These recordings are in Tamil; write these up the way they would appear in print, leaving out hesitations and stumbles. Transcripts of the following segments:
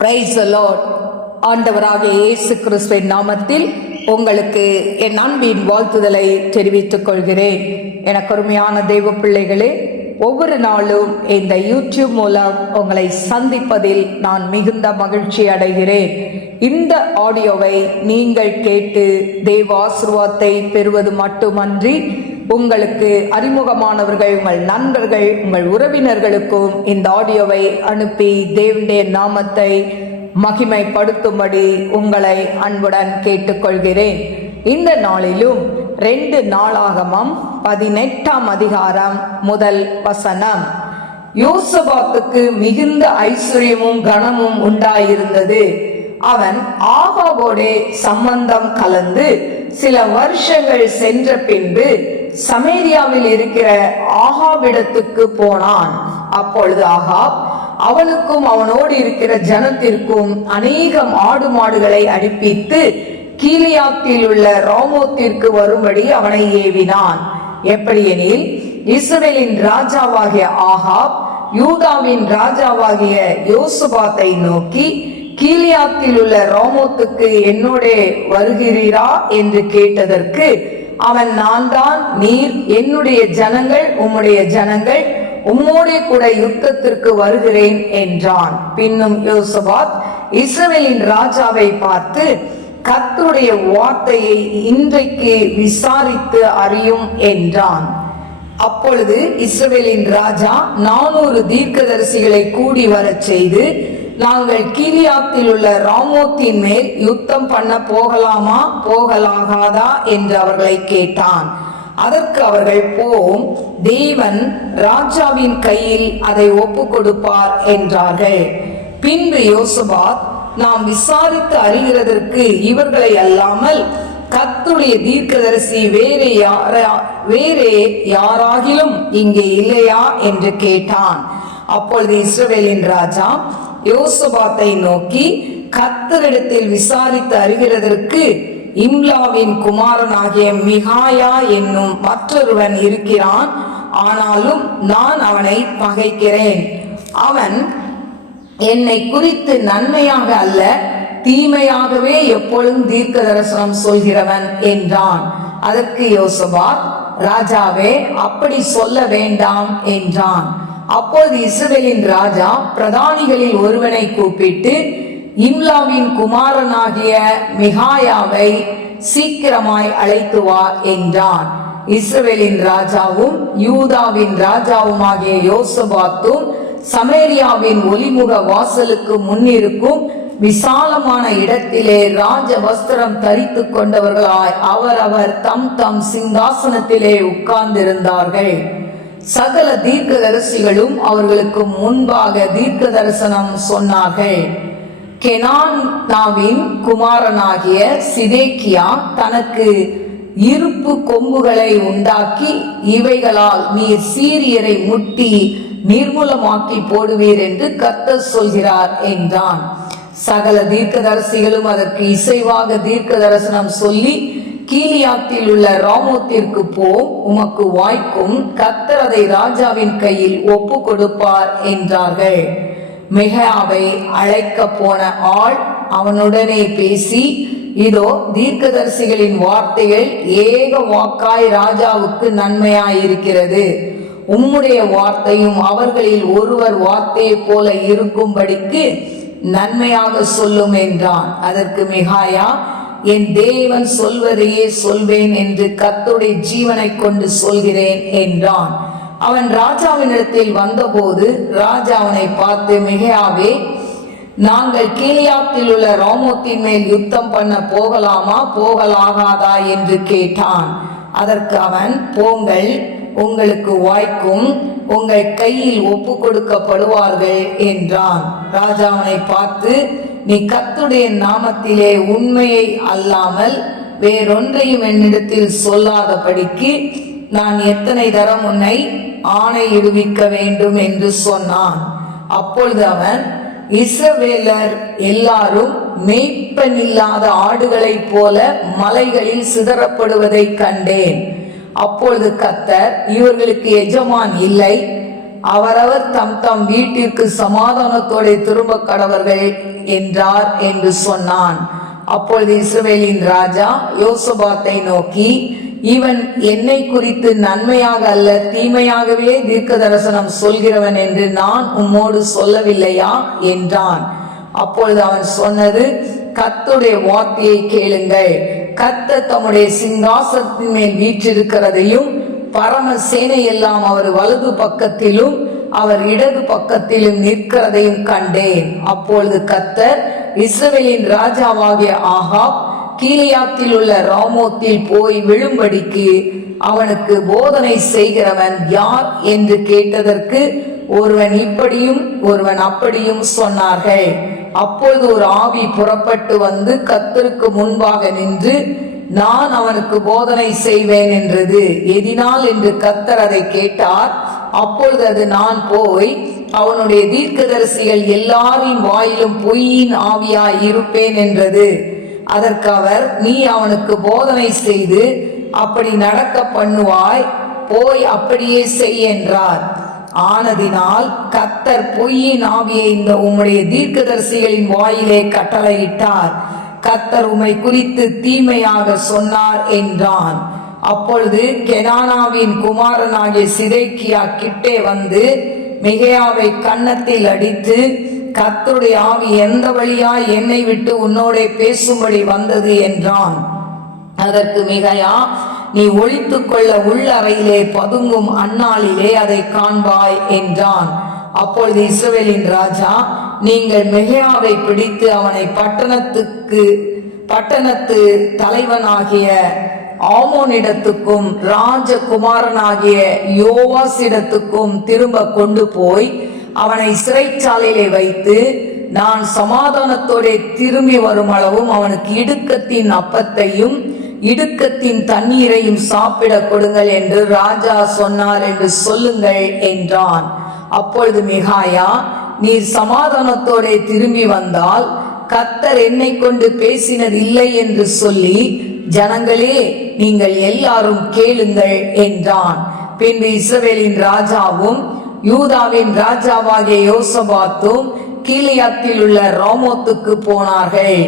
Praise the Lord. ஆண்டவராகிய இயேசு கிறிஸ்துவின் நாமத்தில் உங்களுக்கு என் அன்பின் வாழ்த்துதலை தெரிவித்துக் கொள்கிறேன். எனக்கு அருமையான தெய்வ பிள்ளைகளே, ஒவ்வொரு நாளும் இந்த யூடியூப் மூலம் உங்களை சந்திப்பதில் நான் மிகுந்த மகிழ்ச்சி அடைகிறேன். இந்த ஆடியோவை நீங்கள் கேட்டு தெய்வ ஆசீர்வாதத்தை பெறுவது மட்டுமன்றி, உங்களுக்கு அறிமுகமானவர்கள், உங்கள் நண்பர்கள், உங்கள் உறவினர்களுக்கும் இந்த ஆடியோவை அனுப்பி தேவனுடைய நாமத்தை மகிமைப்படுத்தும்படி உங்களை அன்புடன் கேட்டுக்கொள்கிறேன். இந்த நாளிலும் 2 நாளாகமம் 18ஆம் அதிகாரம் முதல் வசனம். யோசபாத்துக்கு மிகுந்த ஐஸ்வர்யமும் கனமும் உண்டாயிருந்தது. அவன் ஆகாவோடே சம்பந்தம் கலந்து சில வருஷங்கள் சென்ற பின்பு சமேரியாவில் இருக்கிற ஆகாவிடத்துக்கு போனான். அப்பொழுது ஆகாப் அவனுக்கும் அவனோடு இருக்கிற ஜனத்திற்கும் அநேகம் ஆடு மாடுகளை அனுப்பித்து கீலியாத்தில் உள்ள ராமோத்திற்கு வரும்படி அவனை ஏவினான். எப்படியெனில், இஸ்ரவேலின் ராஜாவாகிய ஆகாப் யூதாவின் ராஜாவாகிய யோசபாத்தை நோக்கி, கீலியாத்தில் உள்ள ராமோத்துக்கு என்னோட வருகிறீரா என்று கேட்டதற்கு அவன், நான் தான், நீர் என்னுடைய ஜனங்கள் உம்முடைய ஜனங்கள், உம்மோடே கூட யுத்தத்திற்கு வருகிறேன் என்றான். பின்னும் யோசபாத் இஸ்ரவேலின் ராஜாவை பார்த்து, கர்த்தருடைய வார்த்தையை இன்றைக்கு விசாரித்து அறியும் என்றான். அப்பொழுது இஸ்ரவேலின் ராஜா 400 தீர்க்கதரிசிகளை கூடி வரச் செய்து, நாங்கள் கீலியாத்தில் உள்ள ராமோத்தின் மேல் யுத்தம் பண்ண போகலாமா போகலாகாதா என்று அவர்களை கேட்டான். அதற்கு அவர்கள், போம், தேவன் ராஜாவின் கையில் அதை ஒப்பு கொடுப்பார் என்றார்கள். பின்பு யோசபாத், நாம் விசாரித்து அறிகிறதற்கு இவர்களை அல்லாமல் கர்த்தருடைய தீர்க்கதரிசி வேறே யாராகிலும் இங்கே இல்லையா என்று கேட்டான். அப்பொழுது இஸ்ரவேலின் ராஜா யோசபாத்தை நோக்கி, கர்த்தரிடத்தில் விசாரித்து அறிகிறதற்கு இம்லாவின் குமாரனாகிய மிகாயா என்னும் மற்றொருவன் இருக்கிறான். ஆனாலும் நான் அவனை பகைக்கிறேன். அவன் என்னை குறித்து நன்மையாக அல்ல, தீமையாகவே எப்பொழுதும் தீர்க்க தரிசனம் சொல்கிறவன் என்றான். அதற்கு யோசபாத், ராஜாவே, அப்படி சொல்ல வேண்டாம் என்றான். அப்போது இஸ்ரவேலின் ராஜா பிரதானிகளில் ஒருவனை கூப்பிட்டு, இம்லாவின் குமாரனாகிய மிகாயாவை சீக்கிரமாய் அழைத்து வா என்றான். இஸ்ரவேலின் ராஜாவும் யூதாவின் ராஜாவுமாகிய யோசபாத்தும் சமேரியாவின் ஒலிமுக வாசலுக்கு முன்னிருக்கும் விசாலமான இடத்திலே ராஜ வஸ்திரம் தரித்து கொண்டவர்களாய் அவரவர் தம் தம் சிங்காசனத்திலே உட்கார்ந்திருந்தார்கள். சகல தீர்க்கதரிசிகளும் அவர்களுக்கு முன்பாக தீர்க்க தரிசனம் சொன்னார்கள். கெனானாவின் குமாரனாகிய சிதேக்கியா தனக்கு இருப்பு கொம்புகளை உண்டாக்கி, இவைகளால் நீர் சீரியரை முட்டி நிர்மூலமாக்கி போடுவீர் என்று கர்த்தர் சொல்கிறார் என்றான். சகல தீர்க்கதரிசிகளும் அதற்கு இசைவாக தீர்க்க தரிசனம் சொல்லி, கீலியாத்தில் உள்ள ராமோத்திற்கு போ, உமக்கு வாய்க்கும், கர்த்தர் அதை ராஜாவின் கையில் ஒப்பு கொடுப்பார் என்றார்கள். மிகாயாவை அழைக்க போன ஆள் அவனுடனே பேசி, இதோ தீர்க்கதரிசிகளின் வார்த்தைகள் ஏக வாக்காய் ராஜாவுக்கு நன்மையாயிருக்கிறது. உம்முடைய வார்த்தையும் அவர்களில் ஒருவர் வார்த்தையை போல இருக்கும்படிக்கு நன்மையாக சொல்லும் என்றான். அதற்கு மிகாயா, என் தேவன் சொல்வதையே சொல்வேன் என்று கர்த்தருடைய ஜீவனை கொண்டு சொல்கிறேன் என்றான். அவன் ராஜாவினிடத்தில் வந்தபோது ராஜா அவனை பார்த்து, மிகாயாவே, நாங்கள் கீலியாத்தில் உள்ள ராமோத்தின் மேல் யுத்தம் பண்ண போகலாமா போகலாகாதா என்று கேட்டான். அதற்கு அவன், போங்கள், உங்களுக்கு வாய்க்கும், உங்கள் கையில் ஒப்பு கொடுக்கப்படுவார்கள் என்றான். ராஜா அவனை பார்த்து, நீ கர்த்தருடைய நாமத்திலே உண்மையை அல்லாமல் வேறொன்றையும் என்னிடத்தில் சொல்லாதபடிக்கு நான் எத்தனை தரம் உன்னை ஆணையிடுவிக்க வேண்டும் என்று சொன்னான். அப்பொழுது அவன், இஸ்ரவேலர் எல்லாரும் மேய்ப்பனில்லாத ஆடுகளைப் போல மலைகளில் சிதறப்படுவதை கண்டேன். அப்பொழுது கர்த்தர், இவர்களுக்கு எஜமான் இல்லை, அவரவர் தம் தம் வீட்டிற்கு சமாதானத்தோட திரும்ப கடவர்கள் என்றார் என்று சொன்னான். அப்பொழுது இஸ்ரவேலின் ராஜா யோசபாத்தை நோக்கி, இவன் என்னை குறித்து நன்மையாக அல்ல தீமையாகவே தீர்க்க தரிசனம் சொல்கிறவன் என்று நான் உம்மோடு சொல்லவில்லையா என்றான். அப்பொழுது அவன் சொன்னது, கர்த்தருடைய வார்த்தையை கேளுங்கள். கர்த்தர் தம்முடைய சிங்காசனத்தின் மேல் வீற்றிருக்கிறதையும் பரம சேனை எல்லாம் அவர் வலது பக்கத்திலும் அவர் இடது பக்கத்திலும் நிற்கிறதையும் கண்டேன். அப்பொழுது கர்த்தர் இஸ்ரவேலின் ராஜாவாகிய ஆகாப் கீலேயாத்தில் உள்ள ராமோத்தில் போய் விழும்படிக்கு அவனுக்கு போதனை செய்கிறவன் யார் என்று கேட்டதற்கு ஒருவன் இப்படியும் ஒருவன் அப்படியும் சொன்னார்கள். அப்பொழுது ஒரு ஆவி புறப்பட்டு வந்து கர்த்தருக்கு முன்பாக நின்று, நான் அவனுக்கு போதனை செய்வேன் என்றது. எதினால் என்று கர்த்தர் அதை கேட்டார். அப்பொழுது அது, நான் போய் அவனுடைய தீர்க்கதரிசிகள் எல்லாரின் வாயிலும் பொய்யின் ஆவியாய் இருப்பேன் என்றது. அதற்கு அவர், நீ அவனுக்கு போதனை செய்து அப்படி நடக்க பண்ணுவாய், போய் அப்படியே செய் என்றார். ஆனதினால் கர்த்தர் பொய்யின் ஆவியை இந்த உம்முடைய தீர்க்கதரிசிகளின் வாயிலே கட்டளையிட்டார். கர்த்தர் உம்மை குறித்து தீமையாக சொன்னார் என்றான். அப்பொழுது கெனானாவின் குமாரனாகிய சிதேக்கியா கிட்டே வந்து மிகாயாவை கன்னத்தில் அடித்து, கர்த்தருடைய ஆவி எந்த வழியாய் என்னை விட்டு உன்னோடே பேசும்படி வந்தது என்றான். அதற்கு மிகாயா, நீ ஒளித்துக் கொள்ள உள்ளறையிலே பதுங்கும் அந்நாளிலே அதை காண்பாய் என்றான். அப்பொழுது இஸ்ரவேலின் ராஜா, நீங்கள் மிகாயாவை பிடித்து அவனை பட்டணத்து தலைவனாகிய ஆமோனிடத்துக்கும் ராஜகுமாரனாகிய யோவாசிடத்துக்கும் திரும்ப கொண்டு போய் அவனை சிறைச்சாலையிலே வைத்து, நான் சமாதானத்தோட திரும்பி வரும் அளவும் அவனுக்கு இடுக்கத்தின் அப்பத்தையும் இடுக்கத்தின் தண்ணீரையும் சாப்பிட கொடுங்கள் என்று ராஜா சொன்னார் என்று சொல்லுங்கள் என்றான். அப்பொழுது மிகாயா, நீர் சமாதானத்தோட திரும்பி வந்தால் கர்த்தர் என்னை கொண்டு பேசினது இல்லை என்று சொல்லி, ஜனங்களே நீங்கள் எல்லாரும் கேளுங்கள் என்றான். பின்பு இஸ்ரவேலின் ராஜாவும் யூதாவின் ராஜாவாகிய யோசபாத்தும் கீலேயாத்தில் உள்ள ராமோத்துக்கு போனார்கள்.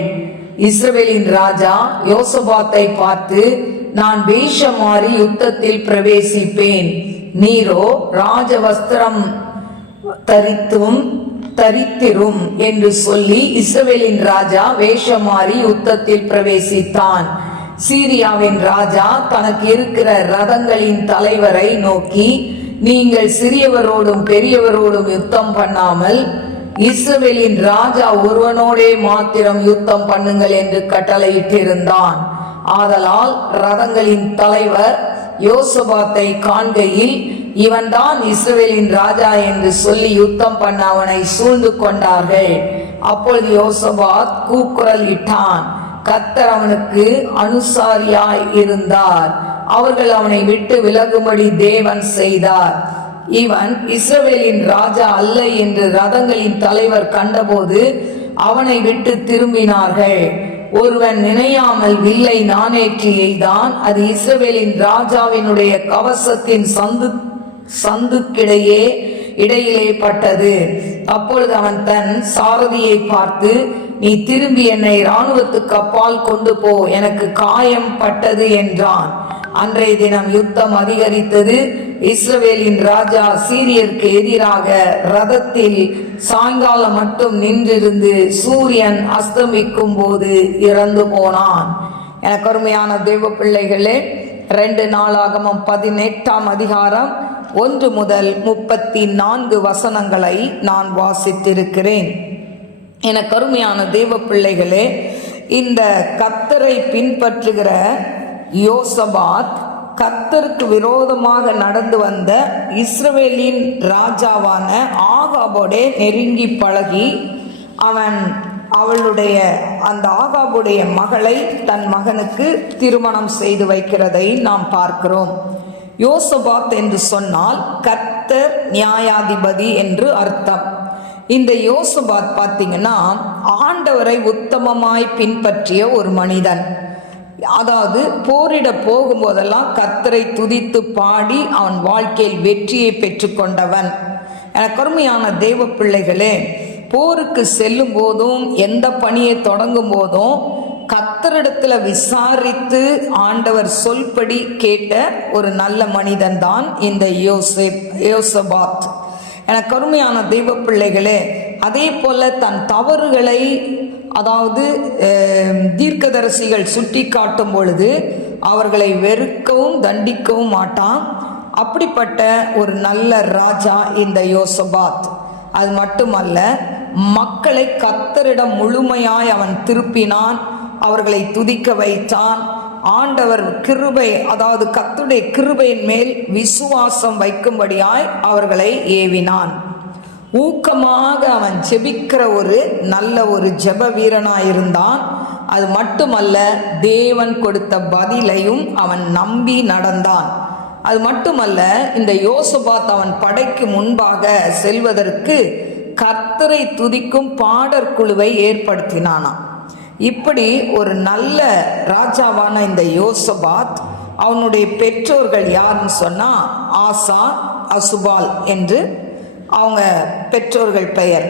இஸ்ரவேலின் ராஜா யோசபாத்தை பார்த்து, நான் வேஷம் மாறி யுத்தத்தில் பிரவேசிப்பேன், நீரோ ராஜ வஸ்திரம் தரித்திரும் என்று சொல்லி இஸ்ரவேலின் ராஜா வேஷம் மாறி யுத்தத்தில் பிரவேசித்தான். சீரியாவின் ராஜா தனக்கு இருக்கிற ரதங்களின் தலைவரை நோக்கி, நீங்கள் சிறியவரோடும் பெரியவரோடும் யுத்தம் பண்ணாமல் இஸ்ரவேலின் ராஜா ஒருவனோடே மாத்திரம் யுத்தம் பண்ணுங்கள் என்று கட்டளையிட்டிருந்தான். ஆதலால் ரதங்களின் தலைவர் யோசபாத்தை காண்கையில், இவன்தான் இஸ்ரவேலின் ராஜா என்று சொல்லி யுத்தம் பண்ண அவனை சூழ்ந்து கொண்டார்கள். அப்பொழுது யோசபாத் கூக்குரல் இட்டான். கர்த்தர் அவனுக்கு அனுசாரியாய் இருந்தார். அவர்கள் அவனை விட்டு விலகும்படி தேவன் செய்தார். இவன் இஸ்ரவேலின் ராஜா அல்ல என்று ரதங்களின் தலைவர் கண்டபோது அவனை விட்டு திரும்பினார்கள். ஒருவன் நினையாமல் வில்லை நாணேற்றி எய்தான். அது இஸ்ரவேலின் ராஜாவினுடைய கவசத்தின் சந்துக்கிடையே இடையிலே பட்டது. அப்பொழுது அவன் தன் சாரதியை பார்த்து, நீ திரும்பி என்னை இராணுவத்துக்கு அப்பால் கொண்டு போ, எனக்கு காயம் பட்டது என்றான். அன்றைய தினம் யுத்தம் அதிகரித்தது. இஸ்ரவேலின் ராஜா சீரியருக்கு எதிராக ரதத்தில் சாயங்காலம் மட்டும் நின்றிருந்து சூரியன் அஸ்தமிக்கும் போது இறந்து போனான். எனக்கு அருமையான தேவ பிள்ளைகளே, 2 நாளாகமம் 18ஆம் அதிகாரம் 1 முதல் 34 வசனங்களை நான் வாசித்திருக்கிறேன். எனக்கு அருமையான தேவ பிள்ளைகளே, இந்த கர்த்தரை பின்பற்றுகிற யோசபாத் கர்த்தருக்கு விரோதமாக நடந்து வந்த இஸ்ரவேலின் ராஜாவான ஆகாபோடே நெருங்கி பழகி அந்த ஆகாபுடைய மகளை தன் மகனுக்கு திருமணம் செய்து வைக்கிறதை நாம் பார்க்கிறோம். யோசபாத் என்று சொன்னால் கர்த்தர் நியாயாதிபதி என்று அர்த்தம். இந்த யோசபாத் பார்த்தீங்கன்னா ஆண்டவரை உத்தமமாய் பின்பற்றிய ஒரு மனிதன். அதாவது போரிட போகும்போதெல்லாம் கர்த்தரை துதித்து பாடி அவன் வாழ்க்கையில் வெற்றியை பெற்று கொண்டவன். எனக்கு அருமையான தெய்வ பிள்ளைகளே, போருக்கு செல்லும் போதும் எந்த பணியை தொடங்கும் போதும் கர்த்தரிடத்துல விசாரித்து ஆண்டவர் சொல்படி கேட்ட ஒரு நல்ல மனிதன் தான் இந்த யோசபாத். எனக்கு அருமையான தெய்வ பிள்ளைகளே, அதே போல தன் தவறுகளை அதாவது தீர்க்கதரிசிகள் சுட்டி காட்டும் பொழுது அவர்களை வெறுக்கவும் தண்டிக்கவும் மாட்டான். அப்படிப்பட்ட ஒரு நல்ல ராஜா இந்த யோசபாத். அது மட்டுமல்ல, மக்களை கர்த்தரிடம் முழுமையாய் அவன் திருப்பினான், அவர்களை துதிக்க வைத்தான். ஆண்டவர் கிருபை, அதாவது கர்த்தருடைய கிருபையின் மேல் விசுவாசம் வைக்கும்படியாய் அவர்களை ஏவினான். ஊக்கமாக அவன் ஜெபிக்கிற ஒரு நல்ல ஒரு ஜெப வீரனாயிருந்தான். அது மட்டுமல்ல, தேவன் கொடுத்த பதிலையும் அவன் நம்பி நடந்தான். அது மட்டுமல்ல, இந்த யோசபாத் அவன் படைக்கு முன்பாக செல்வதற்கு கர்த்தரை துதிக்கும் பாடற் குழுவை ஏற்படுத்தினானாம். இப்படி ஒரு நல்ல ராஜாவான இந்த யோசபாத், அவனுடைய பெற்றோர்கள் யாருன்னு சொன்னா ஆசா, அசுபால் என்று அவங்க பெற்றோர்கள் பெயர்.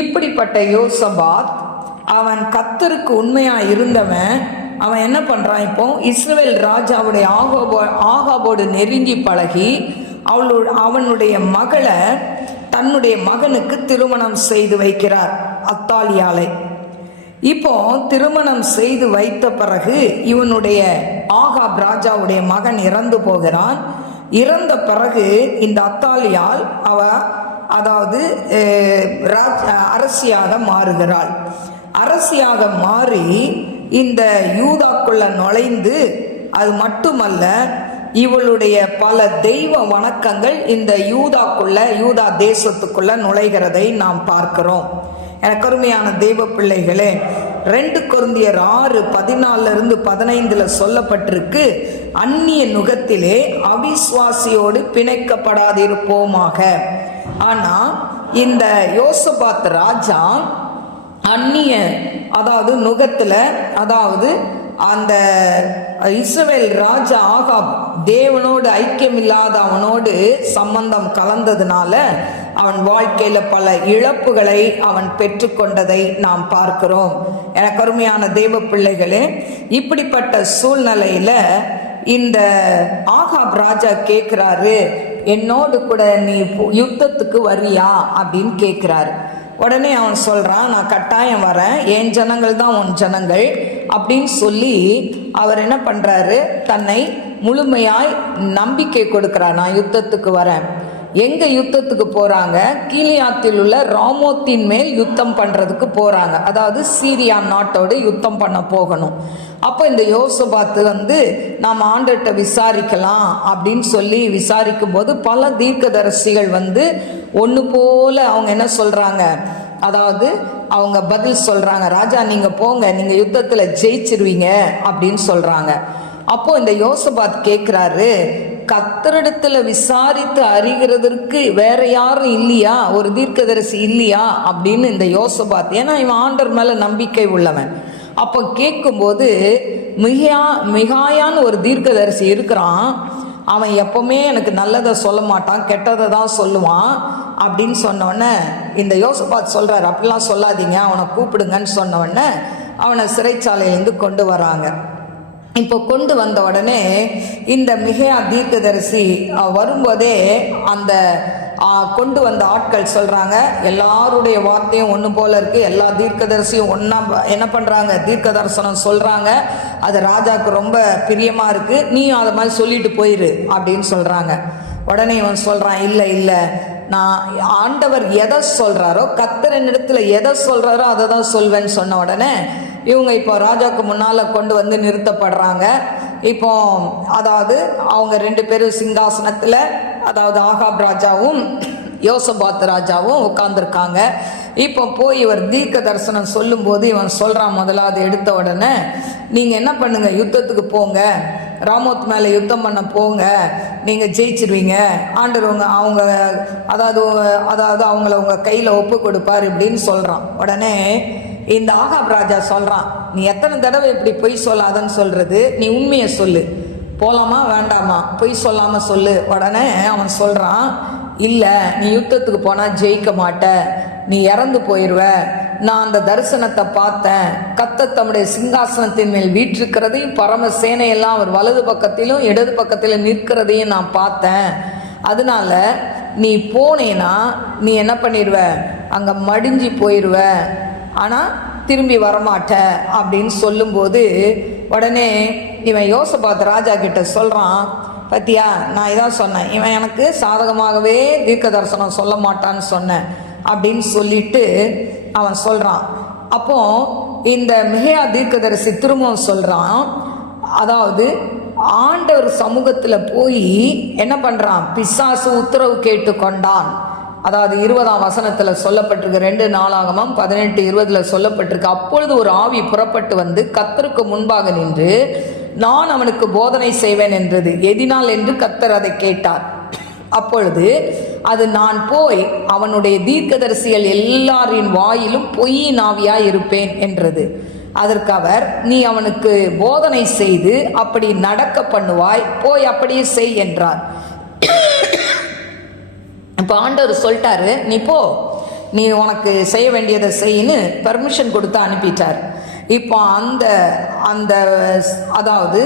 இப்படிப்பட்ட யோசபாத் அவன் கர்த்தருக்கு உண்மையா இருந்தவன். அவன் என்ன பண்றான், இப்போ இஸ்ரவேல் ராஜாவுடைய ஆகாபோடு நெருங்கி பழகி அவனுடைய மகளை தன்னுடைய மகனுக்கு திருமணம் செய்து வைக்கிறார், அத்தாலியாலை. இப்போ திருமணம் செய்து வைத்த பிறகு இவனுடைய ஆகாப் ராஜாவுடைய மகன் இறந்து போகிறான். இறந்த பிறகு இந்த அத்தாலியால் அதாவது அரசியாக மாறுகிறாள். அரசியாக மாறி இந்த யூதாக்குள்ள நுழைந்து, அது மட்டுமல்ல, இவளுடைய பல தெய்வ வணக்கங்கள் இந்த யூதா தேசத்துக்குள்ள நுழைகிறதை நாம் பார்க்கிறோம். எனக்கு அருமையான தெய்வ பிள்ளைகளே, 2 கொரிந்தியர் 6:14-15 சொல்லப்பட்டிருக்கு, அந்நிய நுகத்திலே அவிசுவாசியோடு பிணைக்கப்படாதிருப்போமாக. ஆனா இந்த யோசபாத் ராஜா அந்நிய, அதாவது நுகத்துல, அதாவது அந்த இஸ்ரவேல் ராஜா ஆகாப் தேவனோடு ஐக்கியமில்லாத அவனோடு சம்பந்தம் கலந்ததுனால அவன் வாழ்க்கையில பல இழப்புகளை அவன் பெற்றுக்கொண்டதை நாம் பார்க்கிறோம். எனக்கு அருமையான தெய்வ பிள்ளைகளே, இப்படிப்பட்ட சூழ்நிலையில இந்த ஆகாப் ராஜா கேட்கிறாரு, என்னோடு கூட நீ யுத்தத்துக்கு வரியா அப்படின்னு கேட்கிறாரு. உடனே அவன் சொல்றான், நான் கட்டாயம் வரேன், என் ஜனங்கள் தான் உன் ஜனங்கள் அப்படின்னு சொல்லி அவர் என்ன பண்றாரு, தன்னை முழுமையாய் நம்பிக்கை கொடுக்கிறார். நான் யுத்தத்துக்கு வரேன். எங்க யுத்தத்துக்கு போறாங்க, கீலியாத்தில் உள்ள ராமோத்தின் மேல் யுத்தம் பண்றதுக்கு போறாங்க. அதாவது சீரியா நாட்டோடு யுத்தம் பண்ண போகணும். அப்போ இந்த யோசபாத்து நாம் ஆண்டர்கிட்ட விசாரிக்கலாம் அப்படின்னு சொல்லி விசாரிக்கும் போது பல தீர்க்கதரிசிகள் ஒன்று போல அவங்க என்ன சொல்றாங்க, அதாவது அவங்க பதில் சொல்றாங்க, ராஜா நீங்க போங்க, நீங்க யுத்தத்துல ஜெயிச்சிருவீங்க அப்படின்னு சொல்றாங்க. அப்போ இந்த யோசபாத் கேட்கிறாரு, கர்த்தரிடத்துல விசாரித்து அறிகிறதற்கு வேற யாரும் இல்லையா, ஒரு தீர்க்கதரிசி இல்லையா அப்படின்னு இந்த யோசபாத், ஏன்னா இவன் ஆண்டர் மேல நம்பிக்கை உள்ளவன். அப்போ கேட்கும்போது மிகாயான்னு ஒரு தீர்க்கதரிசி இருக்கிறான், அவன் எப்பவுமே எனக்கு நல்லதை சொல்ல மாட்டான், கெட்டதை தான் சொல்லுவான் அப்படின்னு சொன்னோடனே இந்த யோசபாத் சொல்றாரு, அப்படிலாம் சொல்லாதீங்க, அவனை கூப்பிடுங்கன்னு சொன்னோடனே அவனை சிறைச்சாலையிலேருந்து கொண்டு வராங்க. இப்போ கொண்டு வந்த உடனே இந்த மிகையா தீர்க்கதரிசி வரும்போதே அந்த கொண்டு வந்த ஆட்கள் சொல்றாங்க, எல்லாருடைய வார்த்தையும் ஒன்று போல இருக்கு, எல்லா தீர்க்கதரிசியும் ஒன்னா என்ன பண்றாங்க, தீர்க்க தரிசனம் சொல்றாங்க, அது ராஜாவுக்கு ரொம்ப பிரியமா இருக்கு, நீயும் அதை மாதிரி சொல்லிட்டு போயிரு அப்படின்னு சொல்றாங்க. உடனே இவன் சொல்றான், இல்லை இல்லை, நான் ஆண்டவர் எதை சொல்றாரோ, கர்த்தரின் இடத்துல எதை சொல்றாரோ அதை தான் சொல்வேன்னு சொன்ன உடனே இவங்க இப்போ ராஜாவுக்கு முன்னால கொண்டு நிறுத்தப்படுறாங்க. இப்போ அதாவது அவங்க 2 பேரும் சிங்காசனத்துல, அதாவது ஆகாப் ராஜாவும் யோசபாத் ராஜாவும் உட்கார்ந்துருக்காங்க. இப்போ போய் இவர் தீர்க்க தரிசனம் சொல்லும் போது இவன் சொல்றான், முதலாவது எடுத்த உடனே, நீங்க என்ன பண்ணுங்க, யுத்தத்துக்கு போங்க, ராமோத் மேல யுத்தம் பண்ண போங்க, நீங்க ஜெயிச்சிருவீங்க, ஆண்டவர் அவங்க அதாவது அவங்கள உங்க கையில ஒப்பு கொடுப்பாரு இப்படின்னு சொல்றான். உடனே இந்த ஆகாப் ராஜா சொல்றான், நீ எத்தனை தடவை இப்படி பொய் சொல்லாதன்னு சொல்றது, நீ உண்மையை சொல்லு, போலாமா வேண்டாமா, பொய் சொல்லாம சொல்லு. உடனே அவன் சொல்றான், இல்லை நீ யுத்தத்துக்கு போனால் ஜெயிக்க மாட்ட, நீ இறந்து போயிடுவ, நான் அந்த தரிசனத்தை பார்த்தேன், கர்த்தர் தம்முடைய சிங்காசனத்தின் மேல் வீற்றிருக்கிறதையும் பரம சேனையெல்லாம் அவர் வலது பக்கத்திலும் இடது பக்கத்திலும் நிற்கிறதையும் நான் பார்த்தேன், அதனால நீ போனேன்னா நீ என்ன பண்ணிடுவ, அங்கே மடிஞ்சு போயிடுவ, ஆனால் திரும்பி வரமாட்ட அப்படின்னு சொல்லும்போது உடனே இவன் யோசபாத் ராஜா கிட்ட சொல்கிறான், பத்தியா நான் இதான் சொன்னேன், இவன் எனக்கு சாதகமாகவே தீர்க்க தரிசனம் சொல்ல மாட்டான்னு சொன்னேன் அப்படின்னு சொல்லிட்டு அவன் சொல்கிறான். அப்போ இந்த மிகையா தீர்க்கதரிசி திரும்பவும் சொல்கிறான், அதாவது ஆண்டவர் சமூகத்தில் போய் என்ன பண்ணுறான், பிசாசு உத்தரவு கேட்டு கொண்டான். அதாவது 20ஆம் வசனத்தில் சொல்லப்பட்டிருக்கு, 2 நாளாகமம் 18:20 சொல்லப்பட்டிருக்கு, அப்பொழுது ஒரு ஆவி புறப்பட்டு வந்து கர்த்தருக்கு முன்பாக நின்று நான் அவனுக்கு போதனை செய்வேன் என்றது. எதினால் என்று கர்த்தர் அதை கேட்டார். அப்பொழுது அது நான் போய் அவனுடைய தீர்க்கதரிசிகள் எல்லாரின் வாயிலும் பொய்யின் ஆவியாய் இருப்பேன் என்றது. அதற்கு அவர், நீ அவனுக்கு போதனை செய்து அப்படி நடக்க பண்ணுவாய், போய் அப்படியே செய் என்றார். இப்போ ஆண்டவர் சொல்லிட்டாரு, நீ போ, நீ உனக்கு செய்ய வேண்டியதை செய்யின்னு பெர்மிஷன் கொடுத்து அனுப்பிட்டார். இப்போ அந்த அந்த அதாவது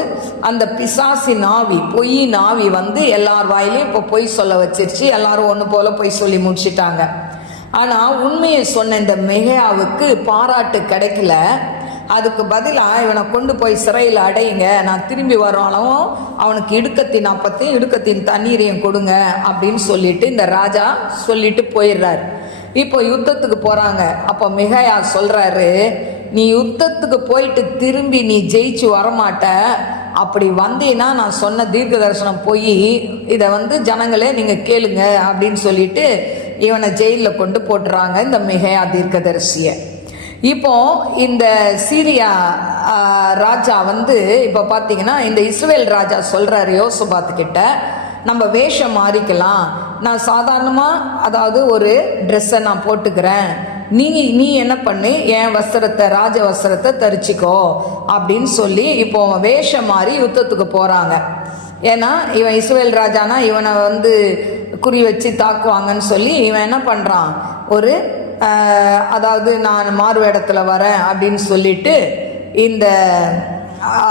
அந்த பிசாசின் ஆவி, பொய்யின் ஆவி வந்து எல்லார் வாயிலையும் இப்போ பொய் சொல்ல வச்சிருச்சு. எல்லாரும் ஒன்று போல பொய் சொல்லி முடிச்சிட்டாங்க. ஆனால் உண்மையை சொன்ன இந்த மிகையாவுக்கு பாராட்டு கிடைக்கல. அதுக்கு பதிலாக இவனை கொண்டு போய் சிறையில் அடையுங்க, நான் திரும்பி வராலும் அவனுக்கு இடுக்கத்தின் அப்பத்தையும் இடுக்கத்தின் தண்ணீரையும் கொடுங்க அப்படின்னு சொல்லிட்டு இந்த ராஜா சொல்லிட்டு போயிடுறாரு. இப்போ யுத்தத்துக்கு போகிறாங்க. அப்போ மிகையா சொல்கிறாரு, நீ யுத்தத்துக்கு போயிட்டு திரும்பி நீ ஜெயிச்சு வரமாட்ட, அப்படி வந்தீன்னா நான் சொன்ன தீர்க்க தரிசனம் போய் இதை வந்து ஜனங்களே நீங்கள் கேளுங்க அப்படின்னு சொல்லிட்டு இவனை ஜெயிலில் கொண்டு போட்டுறாங்க இந்த மிகையா தீர்க்கதரிசியை. இப்போ இந்த சீரியா ராஜா வந்து இப்போ பார்த்தீங்கன்னா இந்த இஸ்ரவேல் ராஜா சொல்கிறாரு யோசபாத்துக்கிட்ட, நம்ம வேஷம் மாறிக்கலாம், நான் சாதாரணமாக அதாவது ஒரு ட்ரெஸ்ஸை நான் போட்டுக்கிறேன், நீ என்ன பண்ணு, என் வஸ்திரத்தை ராஜ வஸ்திரத்தை தரிச்சிக்கோ அப்படின்னு சொல்லி இப்போ வேஷம் மாறி யுத்தத்துக்கு போகிறாங்க. ஏன்னா இவன் இஸ்ரவேல் ராஜானா இவனை வந்து குறி வச்சு தாக்குவாங்கன்னு சொல்லி இவன் என்ன பண்ணுறான், ஒரு அதாவது நான் மாறுவேடத்தில் வரேன் அப்படின்னு சொல்லிட்டு இந்த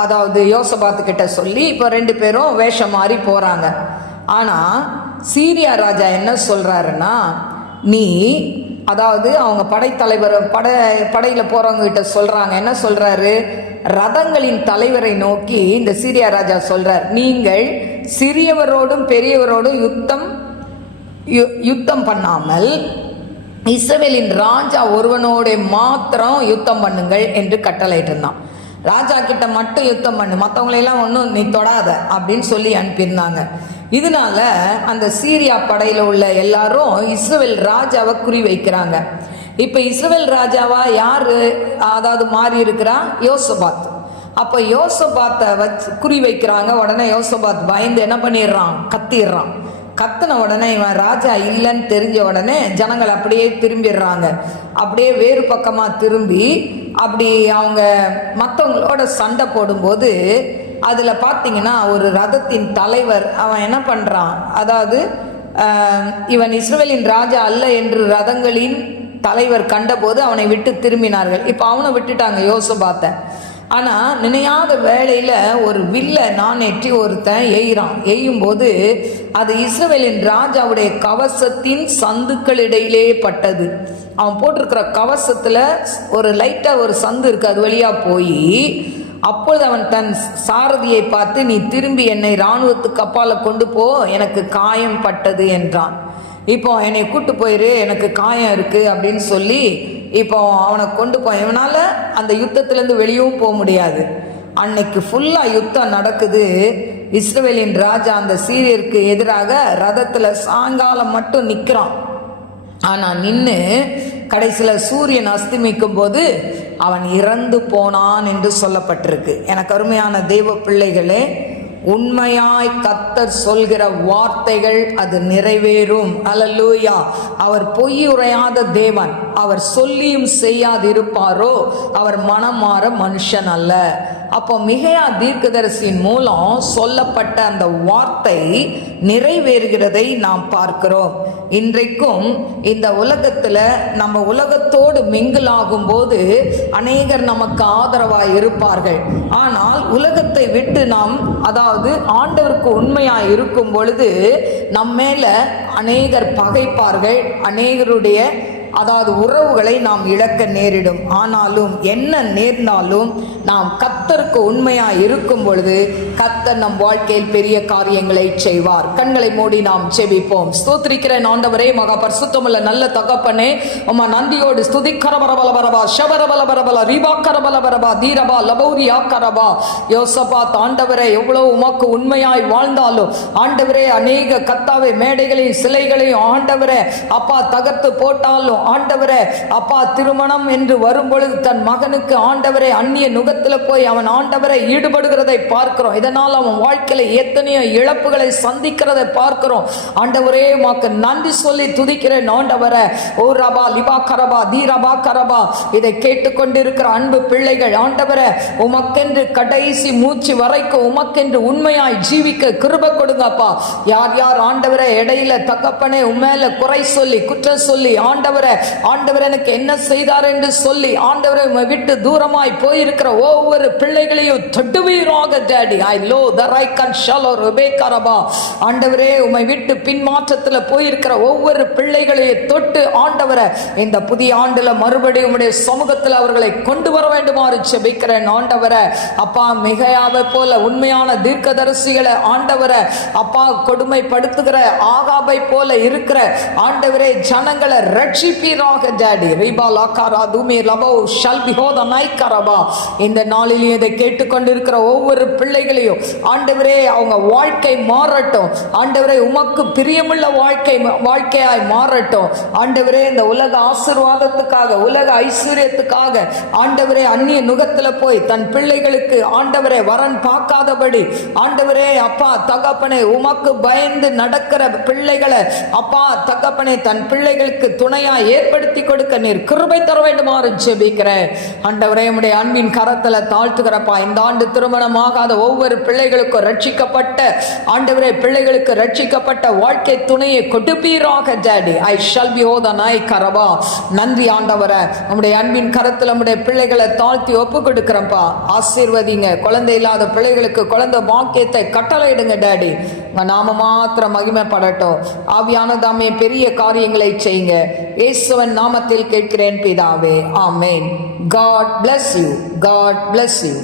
அதாவது யோசபாத்துக்கிட்ட சொல்லி இப்போ 2 பேரும் வேஷம் மாறி போகிறாங்க. ஆனால் சீரியா ராஜா என்ன சொல்கிறாருன்னா, நீ அதாவது அவங்க படைத்தலைவர் படையில் போகிறவங்க கிட்ட சொல்கிறாங்க, என்ன சொல்கிறாரு, ரதங்களின் தலைவரை நோக்கி இந்த சீரியா ராஜா சொல்கிறார், நீங்கள் சிறியவரோடும் பெரியவரோடும் யுத்தம் பண்ணாமல் இஸ்ரவேலின் ராஜா ஒருவனோட மாத்திரம் யுத்தம் பண்ணுங்கள் என்று கட்டளையிட்டு இருந்தான். ராஜா கிட்ட மட்டும் யுத்தம் பண்ணு, மற்றவங்களெல்லாம் ஒன்றும் நீ தொடாத அப்படின்னு சொல்லி அனுப்பியிருந்தாங்க. இதனால அந்த சீரியா படையில் உள்ள எல்லாரும் இஸ்ரவேல் ராஜாவை குறி வைக்கிறாங்க. இப்போ இஸ்ரவேல் ராஜாவா யாரு அதாவது மாறி இருக்கிறா, யோசபாத். அப்போ யோசபாத்தை வச்சு குறி வைக்கிறாங்க. உடனே யோசபாத் பயந்து என்ன பண்ணிடுறான், கத்திடுறான். கத்தின உடனே இவன் ராஜா இல்லைன்னு தெரிஞ்ச உடனே ஜனங்கள் அப்படியே திரும்பிடுறாங்க. அப்படியே வேறு பக்கமாக திரும்பி அப்படி அவங்க மற்றவங்களோட சண்டை போடும்போது அதில் பார்த்தீங்கன்னா ஒரு ரதத்தின் தலைவர் அவன் என்ன பண்ணுறான், அதாவது இவன் இஸ்ரவேலின் ராஜா அல்ல என்று ரதங்களின் தலைவர் கண்டபோது அவனை விட்டு திரும்பினார்கள். இப்போ அவனை விட்டுட்டாங்க யோசபாத்தை. ஆனால் நினையாத வேளையில் ஒரு வில்ல நானேற்றி ஒருத்தன் எய்யும்போது அது இஸ்ரவேலின் ராஜாவுடைய கவசத்தின் சந்துக்களிடையிலே பட்டது. அவன் போட்டிருக்கிற கவசத்தில் ஒரு லைட்டாக ஒரு சந்து இருக்குது, அது வழியாக போய் அப்பொழுது அவன் தன் சாரதியை பார்த்து, நீ திரும்பி என்னை இராணுவத்துக்கு அப்பால கொண்டு போ, எனக்கு காயம் பட்டது என்றான். இப்போ என்னை கூட்டு போயிரு, எனக்கு காயம் இருக்குது அப்படின்னு சொல்லி இப்போ அவனை கொண்டு போய் இவனால் அந்த யுத்தத்திலேருந்து வெளியவும் போக முடியாது. அன்னைக்கு ஃபுல்லாக யுத்தம் நடக்குது. இஸ்ரவேலின் ராஜா அந்த சீரியருக்கு எதிராக ரதத்தில் சாயங்காலம் மட்டும் நிற்கிறான். ஆனால் நின்று கடைசியில் சூரியன் அஸ்தமிக்கும் போது அவன் இறந்து போனான் என்று சொல்லப்பட்டிருக்கு. எனக்கு அருமையான தெய்வ பிள்ளைகளே, உண்மையாய் கர்த்தர் சொல்கிற வார்த்தைகள் அது நிறைவேறும். அல்லேலூயா. அவர் பொய்யுரையாத தேவன். அவர் சொல்லியும் செய்யாதிருப்பாரோ அவர் மனமாற மனுஷன் அல்ல. அப்போ மிகையா தீர்க்கதரிசியின் மூலம் சொல்லப்பட்ட அந்த வார்த்தை நிறைவேறுகிறதை நாம் பார்க்கிறோம். இன்றைக்கும் இந்த உலகத்துல நம்ம உலகத்தோடு மிங்கிளாகும் போது அநேகர் நமக்கு ஆதரவாய் இருப்பார்கள். ஆனால் உலகத்தை விட்டு நாம், அதாவது ஆண்டவருக்கு உண்மையாய் இருக்கும் பொழுது நம்ம மேல அநேகர் பகைப்பார்கள். அநேகருடைய அதாவது உறவுகளை நாம் இழக்க நேரிடும். ஆனாலும் என்ன நேர்ந்தாலும் நாம் கர்த்தருக்கு உண்மையாய் இருக்கும் பொழுது கர்த்தர் நம் வாழ்க்கையில் பெரிய காரியங்களை செய்வார். கண்களை மூடி நாம் ஜெபிப்போம். ஸ்தோத்திரிக்கிறேன் ஆண்டவரே, மகா பரிசுத்தமுள்ள நல்ல தகப்பனே, உம்மை நந்தியோடு ஸ்துதிக்கரபரபலபரபா ஷபரபலபரபல ரிபாக்கரபலபரபா தீரபா லபௌரியா கரபா. யோசபாத் ஆண்டவரே எவ்வளவு உமக்கு உண்மையாய் வாழ்ந்தாலும் ஆண்டவரே அநேக கர்த்தாவே மேடைகளையும் சிலைகளையும் ஆண்டவரே அப்பா தகர்த்து போட்டாலும் ஆண்டவரே அப்பா திருமணம் என்று வரும் பொழுது தன் மகனுக்கு ஆண்டவரே அந்நிய நுகத்துல போய் அவன் ஆண்டவரை ஈடுபடுகிறதை பார்க்கிறோம். இதனால் அவன் வாழ்க்கையில எத்தனையோ இழப்புகளை சந்திக்கிறதை பார்க்கிறோம். ஆண்டவரே உமக்கு நன்றி சொல்லி துதிக்கிறேன் ஆண்டவரே. ஓ ரபா லிபா கரபா தீரபா கரபா. இதை கேட்டுக்கொண்டிருக்கிற அன்பு பிள்ளைகள் ஆண்டவரே உமக்கென்று கடைசி மூச்சு வரைக்கும் உமக்கென்று உண்மையாய் ஜீவிக்க கிருபை கொடுங்கப்பா. யார் யார் ஆண்டவரே இடையில தகப்பனே உண்மையில குறை சொல்லி குற்றம் சொல்லி ஆண்டவரே எனக்கு என்ன செய்தார் என்று சொல்லி ஆண்டவரை விட்டு தூரமாய் போயிருக்கிற ஒவ்வொரு பிள்ளைகளையும் தொடுவீராக டாடி. ஐ லோ த ரைக்கன் ஷலோ ருபேகரபா. ஆண்டவரே உம்மை விட்டு பின்மாற்றத்தில் போயிருக்கிற ஒவ்வொரு பிள்ளைகளையும் தொட்டு ஆண்டவரை இந்த புதிய ஆண்டுல மறுபடியும் உம்முடைய சமூகத்தில் அவர்களை கொண்டு வர வேண்டுமாறு ஜெபிக்கிறேன் ஆண்டவரை. அப்பா மிகையாவை போல உண்மையான தீர்க்கதரிசிகளை ஆண்டவரை அப்பா கொடுமைப்படுத்துகிற ஆகாபை போல இருக்கிற ஆண்டவரே ஜனங்களை ரட்சிப்பீராக டாடி. ரிபா லாகாரா துமி லபோ ஷல் பிஹோத நைகரபா. இந்த நாளில் இதை கேட்டுக்கொண்டிருக்கிற ஒவ்வொரு பிள்ளைகளையும் ஆண்டவரே அவங்க வாழ்க்கை மாறட்டும். ஆண்டவரே உமக்கு பிரியமுள்ள வாழ்க்கையாய் மாறட்டும். ஆண்டவரே இந்த உலக ஆசீர்வாதத்துக்காக உலக ஐஸ்வர்யத்துக்காக ஆண்டவரே அந்நிய நுகத்துல போய் தன் பிள்ளைகளுக்கு ஆண்டவரே வரன் பார்க்காதபடி ஆண்டவரே அப்பா தகப்பனே உமக்கு பயந்து நடக்கிற பிள்ளைகளை அப்பா தகப்பனே தன் பிள்ளைகளுக்கு துணையா ஏற்படுத்தி கொடுக்க நீர் கிருபை தர வேண்டுமாறு ஜெபிக்கிறேன் ஆண்டவரே. உம்முடைய அன்பின் கரத்துல தாழ்த்துகிறப்பா. இந்த ஆண்டு திருமணமாகாத ஒவ்வொரு பிள்ளைகளுக்கும் ரட்சிக்கப்பட்ட ஆண்டவரே பிள்ளைகளுக்கு ரட்சிக்கப்பட்ட வாழ்க்கை துணையை கொடுப்பீராக டாடி. ஐ ஷல் பி ஓத நாய் கரபா. நன்றி ஆண்டவரே. உம்முடைய அன்பின் கரத்துல உம்முடைய பிள்ளைகளை தாழ்த்தி ஒப்பு கொடுக்கிறப்பா. ஆசீர்வதிங்க. குழந்தை இல்லாத பிள்ளைகளுக்கு குழந்தை பாக்கியத்தை கட்டளையிடுங்க டாடி. உங்க நாம மாத்திரம் மகிமைப்படட்டும். ஆவியானதாமே பெரிய காரியங்களை செய்யுங்க. இயேசுவின் நாமத்தில் கேட்கிறேன் பிதாவே, ஆமென். God bless you. God bless you.